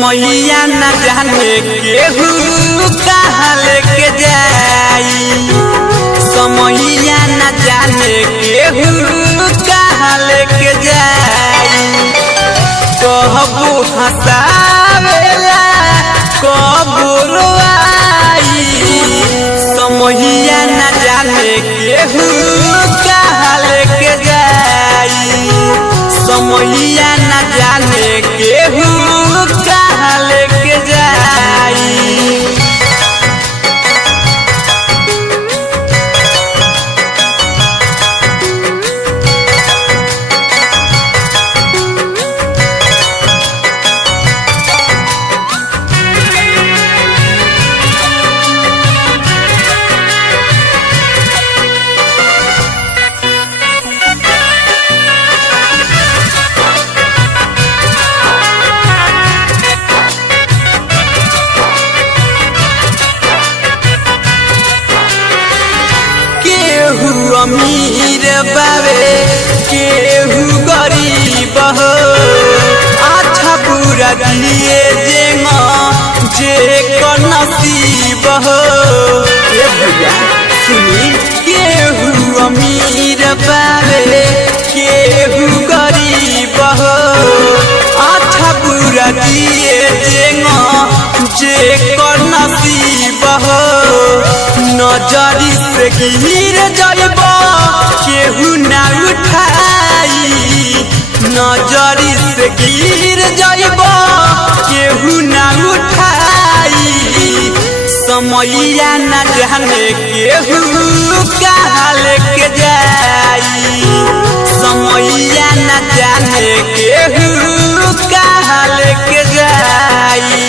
समैया न जाने केहू कहाँ लेके जाई। समैया न जाने केहू कहाँ लेके जाई। कहबू हंसावेला कहबू रोआई। समैया न जाने केहू कहाँ लेके जाई। समैया न जाने केहू कहाँ लेके जाई। केहू अमीर बावे केहू गरीब हो। अच्छा बुरा दिए जे नसीब हो। ए भैया सुनी, केहू अमीर बावे केहू गरीब हो। अच्छा बुरा दिए जे नसीब हो। नजरी से गिर जाइब केहू ना उठाई। नजरी से गिर जाइब केहू ना उठाई। समैया न जाने केहू कहाँ लेके जाई। समैया न जाने केहू कहाँ लेके जाई।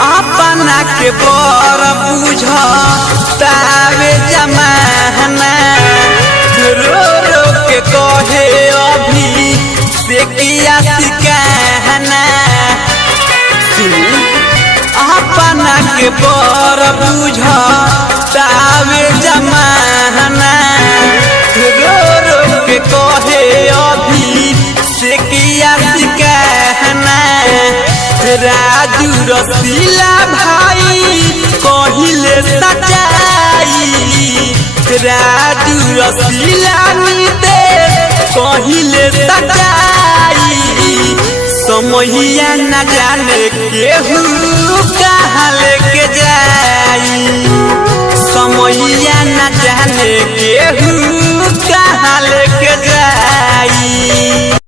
अपना के बर बुझ तावे जमाना। रो रो के कहे अभी से किया सिकाना। सुनी, अपना के बर बुझ तावे जमाना। रो रो के कहे अभी से किया सिकाना। राजू रसीला भाई कहिले सच्चाई। राजू रसीला नीते कहिले सच्चाई। समैया न जाने केहू कहाँ लेके जाई। समैया न जाने केहू कहाँ लेके